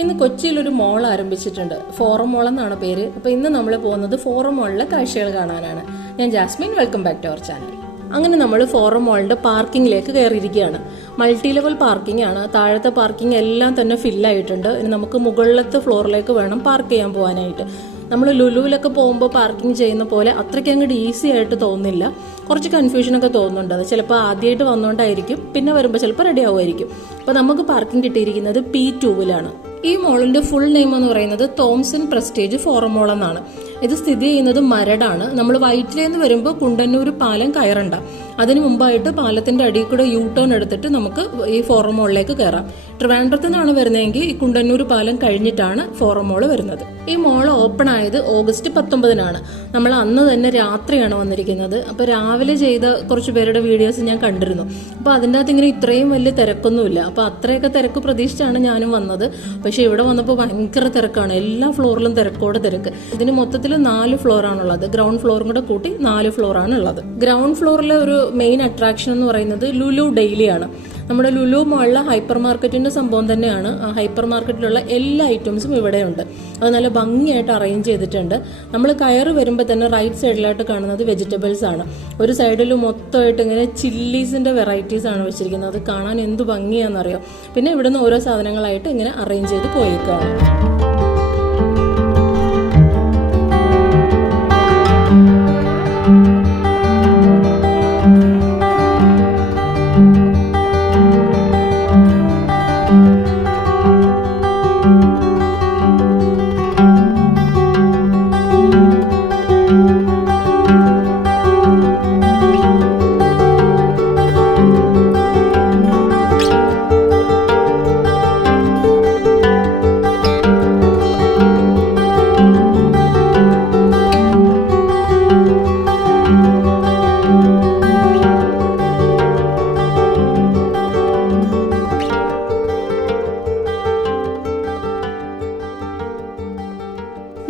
ഇന്ന് കൊച്ചിയിലൊരു മോൾ ആരംഭിച്ചിട്ടുണ്ട്. ഫോറം മോൾ എന്നാണ് പേര്. അപ്പോൾ ഇന്ന് നമ്മൾ പോകുന്നത് ഫോറം മോളിലെ കാഴ്ചകൾ കാണാനാണ്. ഞാൻ Jasmine, welcome back to our channel. അങ്ങനെ നമ്മൾ ഫോറം മോളിൻ്റെ പാർക്കിങ്ങിലേക്ക് കയറിയിരിക്കുകയാണ്. മൾട്ടി ലെവൽ പാർക്കിംഗ് ആണ്. താഴത്തെ പാർക്കിംഗ് എല്ലാം തന്നെ ഫില്ലായിട്ടുണ്ട്. ഇനി നമുക്ക് മുകളിലത്തെ ഫ്ലോറിലേക്ക് വേണം പാർക്ക് ചെയ്യാൻ പോകാനായിട്ട്. നമ്മൾ ലുലുവിലൊക്കെ പോകുമ്പോൾ പാർക്കിംഗ് ചെയ്യുന്ന പോലെ അത്രയ്ക്ക് അങ്ങോട്ട് ഈസി ആയിട്ട് തോന്നുന്നില്ല. കുറച്ച് കൺഫ്യൂഷനൊക്കെ തോന്നുന്നുണ്ട്. അത് ചിലപ്പോൾ ആദ്യമായിട്ട് വന്നുകൊണ്ടായിരിക്കും, പിന്നെ വരുമ്പോൾ ചിലപ്പോൾ റെഡി ആവുമായിരിക്കും. അപ്പോൾ നമുക്ക് പാർക്കിംഗ് കിട്ടിയിരിക്കുന്നത് P2-വിലാണ്. ഈ മോളിൻ്റെ ഫുൾ നെയിം എന്ന് പറയുന്നത് തോംസൺ പ്രസ്റ്റീജ് ഫോറം മോൾ എന്നാണ്. ഇത് സ്ഥിതി ചെയ്യുന്നത് മരടാണ്. നമ്മൾ വൈറ്റിലേന്ന് വരുമ്പോൾ കുണ്ടന്നൂർ പാലം കയറണ്ട. അതിന് മുമ്പായിട്ട് പാലത്തിന്റെ അടിയിൽ കൂടെ U-ടേൺ എടുത്തിട്ട് നമുക്ക് ഈ ഫോറം മോളിലേക്ക് കയറാം. ട്രിവാൻഡ്രത്ത് നിന്നാണ് വരുന്നതെങ്കിൽ ഈ കുണ്ടന്നൂർ പാലം കഴിഞ്ഞിട്ടാണ് ഫോറം മോള് വരുന്നത്. ഈ മോൾ ഓപ്പൺ ആയത് August 19-നാണ്. നമ്മൾ അന്ന് തന്നെ രാത്രിയാണ് വന്നിരിക്കുന്നത്. അപ്പോൾ രാവിലെ ചെയ്ത കുറച്ച് പേരുടെ വീഡിയോസ് ഞാൻ കണ്ടിരുന്നു. അപ്പോൾ അതിൻ്റെ അകത്ത് ഇങ്ങനെ ഇത്രയും വലിയ തിരക്കൊന്നുമില്ല. അപ്പോൾ അത്രയൊക്കെ തിരക്ക് പ്രതീക്ഷിച്ചാണ് ഞാനും വന്നത്. പക്ഷേ ഇവിടെ വന്നപ്പോൾ ഭയങ്കര തിരക്കാണ്. എല്ലാ ഫ്ലോറിലും തിരക്കോടെ തിരക്ക്. ഇതിന് മൊത്തത്തിൽ 4 ഫ്ലോറാണുള്ളത്. ഗ്രൗണ്ട് ഫ്ലോറും കൂടെ കൂട്ടി 4 ഫ്ലോറാണ് ഉള്ളത്. ഗ്രൗണ്ട് ഫ്ലോറിലെ ഒരു മെയിൻ അട്രാക്ഷൻ എന്ന് പറയുന്നത് ലുലു ഡെയിലിയാണ്. നമ്മുടെ ലുലു മോളിലെ ഹൈപ്പർ മാർക്കറ്റിന്റെ സംഭവം തന്നെയാണ്. ആ ഹൈപ്പർ മാർക്കറ്റിലുള്ള എല്ലാ ഐറ്റംസും ഇവിടെയുണ്ട്. അത് നല്ല ഭംഗിയായിട്ട് അറേഞ്ച് ചെയ്തിട്ടുണ്ട്. നമ്മൾ കയറി വരുമ്പോൾ തന്നെ റൈറ്റ് സൈഡിലായിട്ട് കാണുന്നത് വെജിറ്റബിൾസ് ആണ്. ഒരു സൈഡിൽ മൊത്തമായിട്ട് ഇങ്ങനെ ചില്ലീസിന്റെ വെറൈറ്റീസ് ആണ് വെച്ചിരിക്കുന്നത്. അത് കാണാൻ എന്ത് ഭംഗിയാണെന്നറിയോ. പിന്നെ ഇവിടുന്ന് ഓരോ സാധനങ്ങളായിട്ട് ഇങ്ങനെ അറേഞ്ച് ചെയ്ത് പോയേക്കാണ്.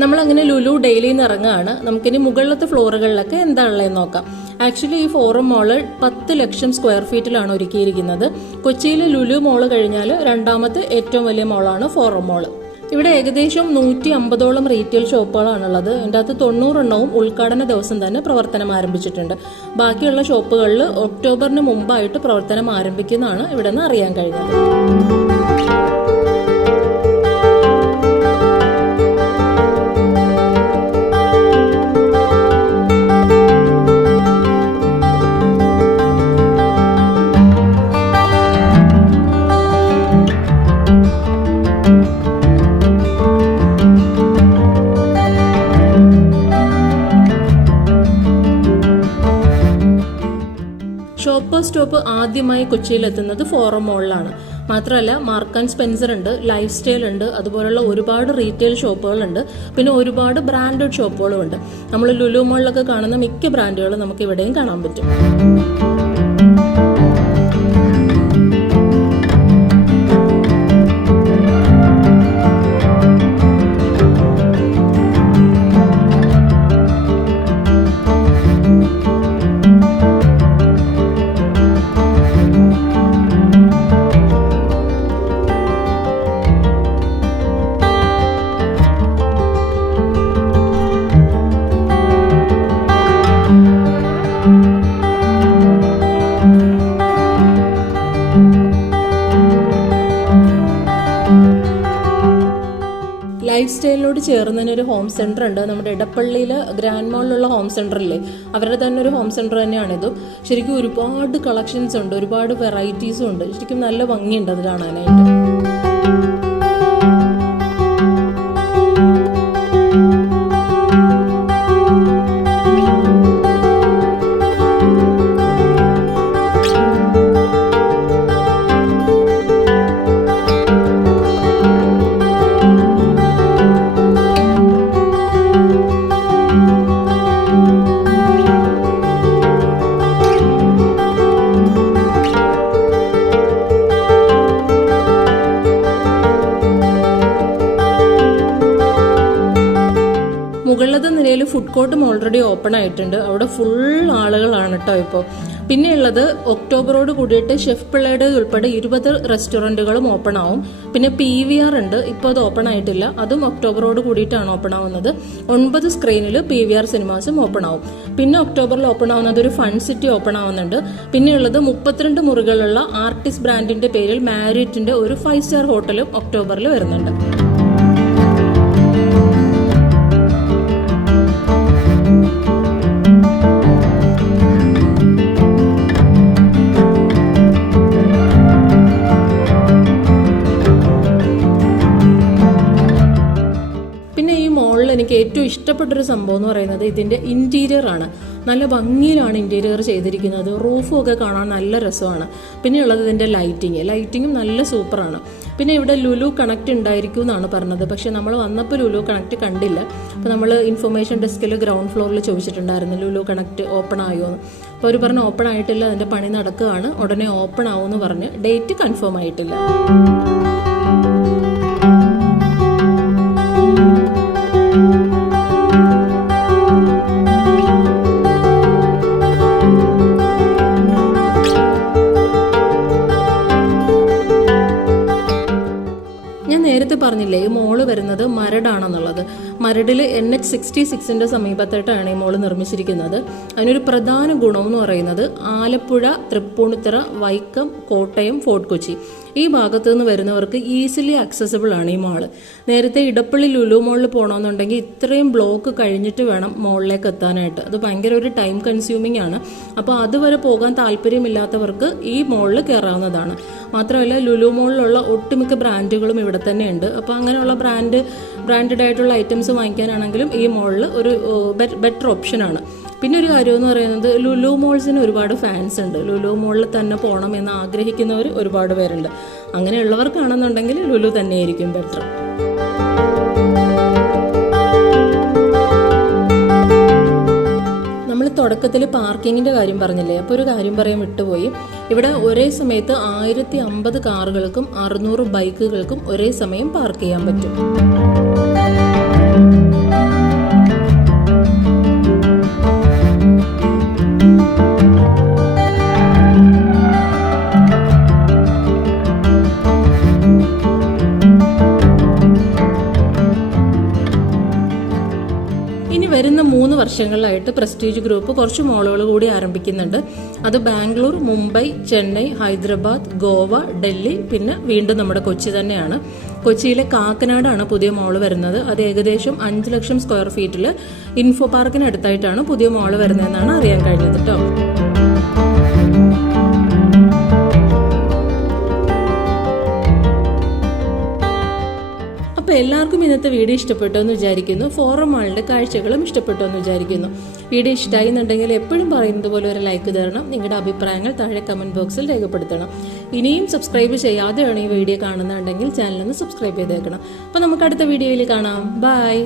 നമ്മളങ്ങനെ ലുലു ഡെയിലിയിൽ നിന്ന് ഇറങ്ങുകയാണ്. നമുക്കിനി മുകളിലത്തെ ഫ്ലോറുകളിലൊക്കെ എന്താണുള്ളതെന്ന് നോക്കാം. ആക്ച്വലി ഈ ഫോറം മോള് 10 ലക്ഷം സ്ക്വയർ ഫീറ്റിലാണ് ഒരുക്കിയിരിക്കുന്നത്. കൊച്ചിയിലെ ലുലു മോള് കഴിഞ്ഞാൽ രണ്ടാമത്തെ ഏറ്റവും വലിയ മോളാണ് ഫോറം മോള്. ഇവിടെ ഏകദേശം 150ഓളം റീറ്റെയിൽ ഷോപ്പുകളാണുള്ളത്. ഇതിൻ്റെ അകത്ത് 90 എണ്ണവും ഉദ്ഘാടന ദിവസം തന്നെ പ്രവർത്തനം ആരംഭിച്ചിട്ടുണ്ട്. ബാക്കിയുള്ള ഷോപ്പുകളിൽ ഒക്ടോബറിന് മുമ്പായിട്ട് പ്രവർത്തനം ആരംഭിക്കുന്നതാണ് ഇവിടെ നിന്ന് അറിയാൻ കഴിഞ്ഞത്. ഷോപ്പർ സ്റ്റോപ്പ് ആദ്യമായി കൊച്ചിയിലെത്തുന്നത് ഫോറം മോളിലാണ്. മാത്രമല്ല മാർക്ക് ആൻഡ് സ്പെൻസർ ഉണ്ട്, ലൈഫ് സ്റ്റൈൽ ഉണ്ട്, അതുപോലുള്ള ഒരുപാട് റീറ്റെയിൽ ഷോപ്പുകളുണ്ട്. പിന്നെ ഒരുപാട് ബ്രാൻഡഡ് ഷോപ്പുകളും ഉണ്ട്. നമ്മൾ ലുലു മോളിലൊക്കെ കാണുന്ന മിക്ക ബ്രാൻഡുകളും നമുക്ക് ഇവിടെയും കാണാൻ പറ്റും. ലൈഫ് സ്റ്റൈലിനോട് ചേർന്ന് തന്നെ ഒരു ഹോം സെൻറ്റർ ഉണ്ട്. നമ്മുടെ ഇടപ്പള്ളിയിൽ ഗ്രാൻഡ് മോളിലുള്ള ഹോം സെൻറ്ററില്ലേ, അവരുടെ തന്നെ ഒരു ഹോം സെൻറ്റർ തന്നെയാണിതും. ശരിക്കും ഒരുപാട് കളക്ഷൻസ് ഉണ്ട്, ഒരുപാട് വെറൈറ്റീസും ഉണ്ട്. ശരിക്കും നല്ല ഭംഗിയുണ്ട് അത് കാണാനായിട്ട്. ഫുഡ് കോർട്ടും ഓൾറെഡി ഓപ്പൺ ആയിട്ടുണ്ട്. അവിടെ ഫുൾ ആളുകളാണ് കേട്ടോ ഇപ്പോൾ. പിന്നെയുള്ളത് ഒക്ടോബറോട് കൂടിയിട്ട് ഷെഫ് പിള്ളയുടെ ഉൾപ്പെടെ 20 റെസ്റ്റോറൻറ്റുകളും ഓപ്പൺ ആവും. പിന്നെ PVR ഉണ്ട്, ഇപ്പോൾ അത് ഓപ്പൺ ആയിട്ടില്ല, അതും ഒക്ടോബറോട് കൂടിയിട്ടാണ് ഓപ്പൺ ആവുന്നത്. 9 സ്ക്രീനിൽ PVR സിനിമാസും ഓപ്പൺ ആവും. പിന്നെ ഒക്ടോബറിൽ ഓപ്പൺ ആവുന്നത് ഒരു ഫൺ സിറ്റി ഓപ്പൺ ആവുന്നുണ്ട്. പിന്നെയുള്ളത് 32 മുറികളുള്ള ആർട്ടിസ്റ്റ് ബ്രാൻഡിന്റെ പേരിൽ മാരിയറ്റിന്റെ ഒരു 5 സ്റ്റാർ ഹോട്ടലും ഒക്ടോബറിൽ വരുന്നുണ്ട്. എനിക്ക് ഏറ്റവും ഇഷ്ടപ്പെട്ടൊരു സംഭവം എന്ന് പറയുന്നത് ഇതിൻ്റെ ഇൻറ്റീരിയർ ആണ്. നല്ല ഭംഗിയിലാണ് ഇൻറ്റീരിയർ ചെയ്തിരിക്കുന്നത്. റൂഫും ഒക്കെ കാണാൻ നല്ല രസമാണ്. പിന്നെ ഉള്ളത് ഇതിൻ്റെ ലൈറ്റിങ്ങും നല്ല സൂപ്പറാണ്. പിന്നെ ഇവിടെ ലുലു കണക്റ്റ് ഉണ്ടായിരിക്കും എന്നാണ് പറഞ്ഞത്. പക്ഷേ നമ്മൾ വന്നപ്പോൾ ലുലു കണക്റ്റ് കണ്ടില്ല. അപ്പോൾ നമ്മൾ ഇൻഫർമേഷൻ ഡെസ്കിൽ ഗ്രൗണ്ട് ഫ്ലോറിൽ ചോദിച്ചിട്ടുണ്ടായിരുന്നു ലുലു കണക്റ്റ് ഓപ്പൺ ആയോ എന്ന്. അപ്പോൾ അവർ പറഞ്ഞു ഓപ്പൺ ആയിട്ടില്ല, അതിൻ്റെ പണി നടക്കുകയാണ്, ഉടനെ ഓപ്പൺ ആവുമെന്ന് പറഞ്ഞ് ഡേറ്റ് കൺഫേം ആയിട്ടില്ല. നേരത്തെ പറഞ്ഞില്ലേ ഈ മോള് വരുന്നത് മരടാണെന്നുള്ളത്. മരടിൽ NH66 സമീപത്തായിട്ടാണ് ഈ മോള് നിർമ്മിച്ചിരിക്കുന്നത്. അതിനൊരു പ്രധാന ഗുണം എന്ന് പറയുന്നത് ആലപ്പുഴ, തൃപ്പൂണിത്തുറ, വൈക്കം, കോട്ടയം, ഫോർട്ട് കൊച്ചി ഈ ഭാഗത്തു നിന്ന് വരുന്നവർക്ക് ഈസിലി ആക്സസിബിൾ ആണ് ഈ മോള്. നേരത്തെ ഇടപ്പള്ളി ലുലു മോളിൽ പോകണമെന്നുണ്ടെങ്കിൽ ഇത്രയും ബ്ലോക്ക് കഴിഞ്ഞിട്ട് വേണം മോളിലേക്ക് എത്താനായിട്ട്. അത് ഭയങ്കര ഒരു ടൈം കൺസ്യൂമിംഗ് ആണ്. അപ്പോൾ അതുവരെ പോകാൻ താല്പര്യമില്ലാത്തവർക്ക് ഈ മോളിൽ കയറാവുന്നതാണ്. മാത്രമല്ല ലുലു മോളിലുള്ള ഒട്ടുമിക്ക ബ്രാൻഡുകളും ഇവിടെ തന്നെ ഉണ്ട്. അപ്പോൾ അങ്ങനെയുള്ള ബ്രാൻഡഡ് ആയിട്ടുള്ള ഐറ്റംസ് വാങ്ങിക്കാനാണെങ്കിലും ഈ മോളിൽ ഒരു ബെറ്റർ ഓപ്ഷനാണ്. പിന്നെ ഒരു കാര്യം എന്ന് പറയുന്നത് ലുലു മോൾസിന് ഒരുപാട് ഫാൻസ് ഉണ്ട്. ലുലു മോളിൽ തന്നെ പോകണം എന്ന് ആഗ്രഹിക്കുന്നവർ ഒരുപാട് പേരുണ്ട്. അങ്ങനെയുള്ളവർക്കാണെന്നുണ്ടെങ്കിൽ ലുലു തന്നെയായിരിക്കും ബെറ്റർ. നമ്മൾ തുടക്കത്തിൽ പാർക്കിങ്ങിൻ്റെ കാര്യം പറഞ്ഞില്ലേ, അപ്പോൾ ഒരു കാര്യം പറയാൻ വിട്ടുപോയി. ഇവിടെ ഒരേ സമയത്ത് 1050 കാറുകൾക്കും 600 ബൈക്കുകൾക്കും ഒരേ സമയം പാർക്ക് ചെയ്യാൻ പറ്റും. വരുന്ന 3 വർഷങ്ങളിലായിട്ട് പ്രസ്റ്റീജ് ഗ്രൂപ്പ് കുറച്ച് മോളുകൾ കൂടി ആരംഭിക്കുന്നുണ്ട്. അത് ബാംഗ്ലൂർ, മുംബൈ, ചെന്നൈ, ഹൈദരാബാദ്, ഗോവ, ഡൽഹി, പിന്നെ വീണ്ടും നമ്മുടെ കൊച്ചി തന്നെയാണ്. കൊച്ചിയിലെ കാക്കനാടാണ് പുതിയ മോള് വരുന്നത്. അത് ഏകദേശം 5 ലക്ഷം സ്ക്വയർ ഫീറ്റിൽ ഇൻഫോ പാർക്കിനടുത്തായിട്ടാണ് പുതിയ മോള് വരുന്നതെന്നാണ് അറിയാൻ കഴിഞ്ഞത് കേട്ടോ. അപ്പോൾ എല്ലാവർക്കും ഇന്നത്തെ വീഡിയോ ഇഷ്ടപ്പെട്ടു എന്ന് വിചാരിക്കുന്നു. ഫോറം മാളിൻ്റെ കാഴ്ചകളും ഇഷ്ടപ്പെട്ടു എന്ന് വിചാരിക്കുന്നു. വീഡിയോ ഇഷ്ടമായി എന്നുണ്ടെങ്കിൽ എപ്പോഴും പറയുന്നത് പോലെ ഒരു ലൈക്ക് തരണം. നിങ്ങളുടെ അഭിപ്രായങ്ങൾ താഴെ കമൻറ്റ് ബോക്സിൽ രേഖപ്പെടുത്തണം. ഇനിയും സബ്സ്ക്രൈബ് ചെയ്യാതെയാണ് ഈ വീഡിയോ കാണുന്നുണ്ടെങ്കിൽ ചാനലൊന്ന് സബ്സ്ക്രൈബ് ചെയ്തേക്കണം. അപ്പോൾ നമുക്ക് അടുത്ത വീഡിയോയിൽ കാണാം. ബൈ.